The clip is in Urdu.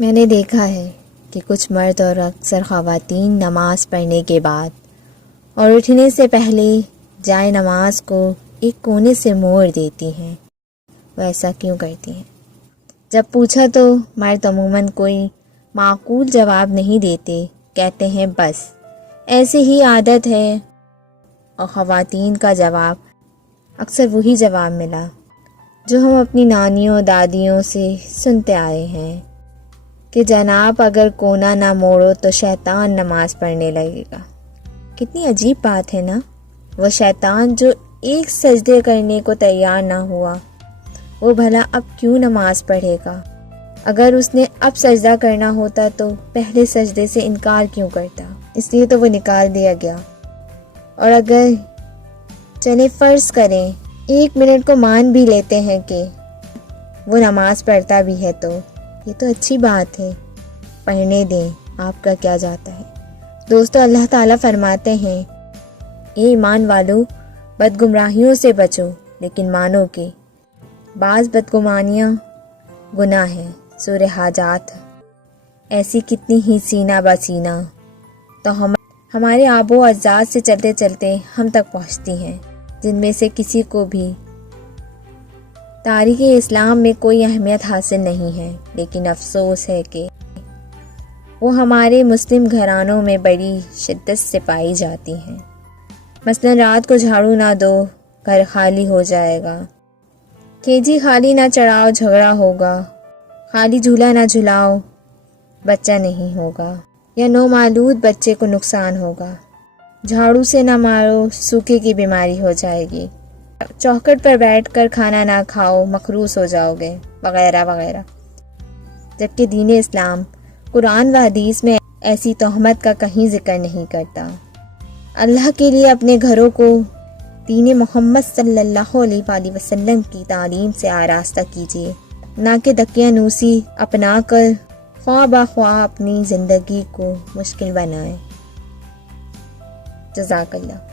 میں نے دیکھا ہے کہ کچھ مرد اور اکثر خواتین نماز پڑھنے کے بعد اور اٹھنے سے پہلے جائے نماز کو ایک کونے سے موڑ دیتی ہیں۔ وہ ایسا کیوں کرتی ہیں؟ جب پوچھا تو مرد عموماً کوئی معقول جواب نہیں دیتے، کہتے ہیں بس ایسے ہی عادت ہے، اور خواتین کا جواب اکثر وہی جواب ملا جو ہم اپنی نانیوں دادیوں سے سنتے آئے ہیں کہ جناب اگر کونا نہ موڑو تو شیطان نماز پڑھنے لگے گا۔ کتنی عجیب بات ہے نا؟ وہ شیطان جو ایک سجدے کرنے کو تیار نہ ہوا، وہ بھلا اب کیوں نماز پڑھے گا؟ اگر اس نے اب سجدہ کرنا ہوتا تو پہلے سجدے سے انکار کیوں کرتا؟ اس لیے تو وہ نکال دیا گیا۔ اور اگر چلے فرض کریں 1 منٹ کو مان بھی لیتے ہیں کہ وہ نماز پڑھتا بھی ہے، تو یہ تو اچھی بات ہے، پڑھنے دیں، آپ کا کیا جاتا ہے؟ دوستو، اللہ تعالیٰ فرماتے ہیں، اے ایمان والو، بدگمراہیوں سے بچو، لیکن مانو کہ بعض بدگمانیاں گناہ ہیں۔ سورہ حاجات۔ ایسی کتنی ہی سینہ بسینہ تو ہمارے آب و اجداد سے چلتے چلتے ہم تک پہنچتی ہیں، جن میں سے کسی کو بھی تاریخ اسلام میں کوئی اہمیت حاصل نہیں ہے، لیکن افسوس ہے کہ وہ ہمارے مسلم گھرانوں میں بڑی شدت سے پائی جاتی ہیں۔ مثلا رات کو جھاڑو نہ دو، گھر خالی ہو جائے گا، کھیجی خالی نہ چڑھاؤ، جھگڑا ہوگا، خالی جھولا نہ جھلاؤ، بچہ نہیں ہوگا، یا نومولود بچے کو نقصان ہوگا، جھاڑو سے نہ مارو، سوکھے کی بیماری ہو جائے گی، چوکھٹ پر بیٹھ کر کھانا نہ کھاؤ، مخروس ہو جاؤ گے، وغیرہ وغیرہ۔ جبکہ دین اسلام قرآن و حدیث میں ایسی تہمت کا کہیں ذکر نہیں کرتا۔ اللہ کے لیے اپنے گھروں کو دین محمد صلی اللہ علیہ وآلہ وسلم کی تعلیم سے آراستہ کیجیے، نہ کہ دقیانوسی اپنا کر خواہ بخواہ اپنی زندگی کو مشکل بنائیں۔ جزاک اللہ۔